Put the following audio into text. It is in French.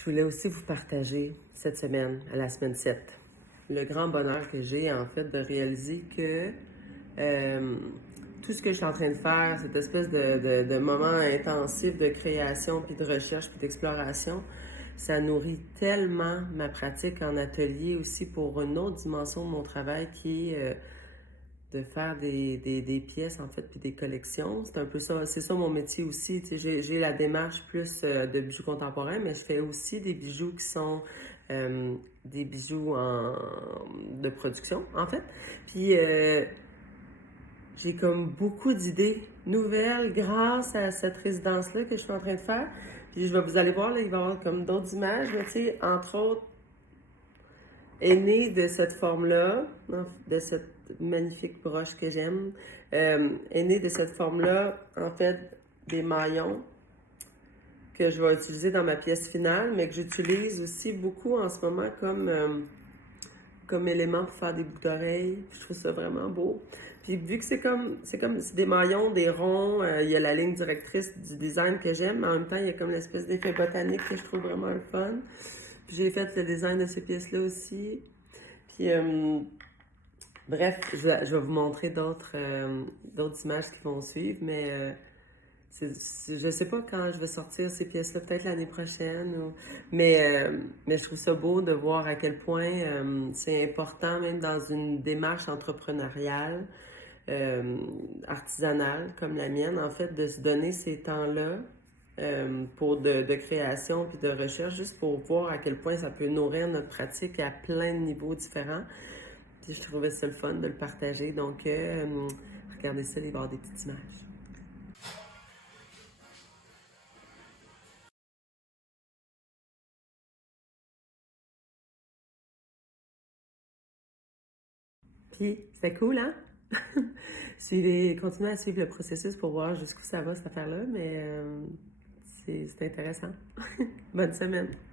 Je voulais aussi vous partager cette semaine, à la semaine 7, le grand bonheur que j'ai en fait de réaliser que euh, tout ce que je suis en train de faire, cette espèce de moment intensif de création, puis de recherche, puis d'exploration, ça nourrit tellement ma pratique en atelier aussi pour une autre dimension de mon travail qui est de faire des pièces en fait puis des collections. C'est un peu ça, c'est ça mon métier aussi. J'ai la démarche plus de bijoux contemporains, mais je fais aussi des bijoux qui sont des bijoux de production en fait. Puis j'ai comme beaucoup d'idées nouvelles grâce à cette résidence-là que je suis en train de faire. Puis vous allez voir, là, il va y avoir comme d'autres images, mais tu sais, entre autres, est née de cette forme-là, de cette magnifique broche que j'aime, est née de cette forme-là, en fait, des maillons que je vais utiliser dans ma pièce finale, mais que j'utilise aussi beaucoup en ce moment comme élément pour faire des boucles d'oreilles. Je trouve ça vraiment beau. Puis vu que c'est des maillons, des ronds, il y a la ligne directrice du design que j'aime, mais en même temps, il y a comme l'espèce d'effet botanique que je trouve vraiment le fun. Puis j'ai fait le design de ces pièces-là aussi. Puis, bref, je vais vous montrer d'autres images qui vont suivre, mais je sais pas quand je vais sortir ces pièces-là, peut-être l'année prochaine. Mais je trouve ça beau de voir à quel point c'est important, même dans une démarche entrepreneuriale, artisanale comme la mienne, en fait, de se donner ces temps-là pour de création puis de recherche, juste pour voir à quel point ça peut nourrir notre pratique à plein de niveaux différents. Puis je trouvais ça le fun de le partager. Donc, regardez ça, il va y avoir des petites images. Puis, c'était cool, hein? Continuez à suivre le processus pour voir jusqu'où ça va, cette affaire-là, mais c'est intéressant. Bonne semaine!